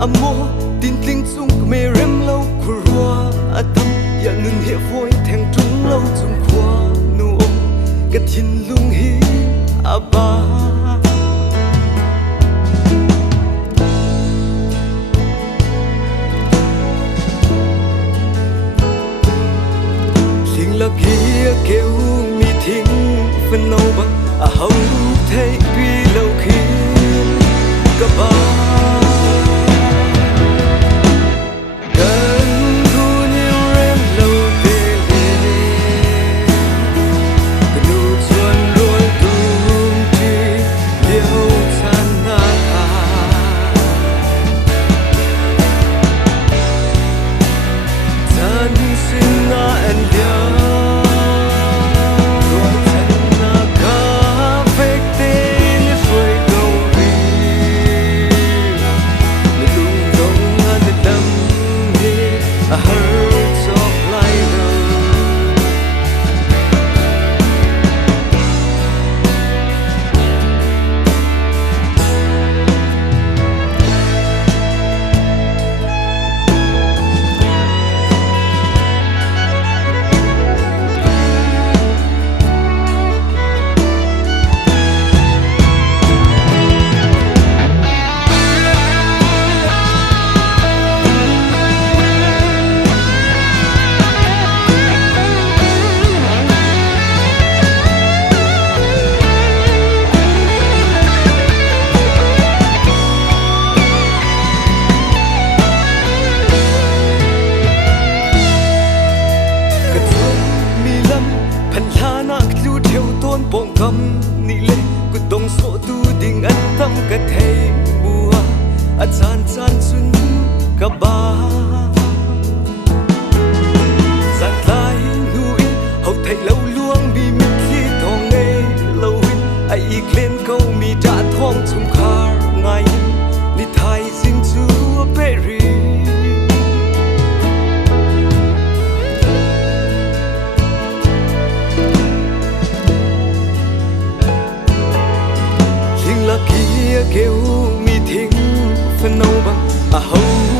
amo tin tling chung me rem lo khurwa atam ya nun he voi theng tung lo chung khwa nu om ka thin lung hi aba ling la kia kêu mi thing phân nâu băng a hau thấy pi lâu khi ka ba bong kam ni le ku dong so tu ding an tam ka thei bua a chan chan chun ka ba san lai nui hậu thei lâu luang mi mi khi thong ne lâu hin ai ik len câu mi ta thong chung khar ngai ni thai sing chu pe ri kia kêu mi thing phân nâu băng a hau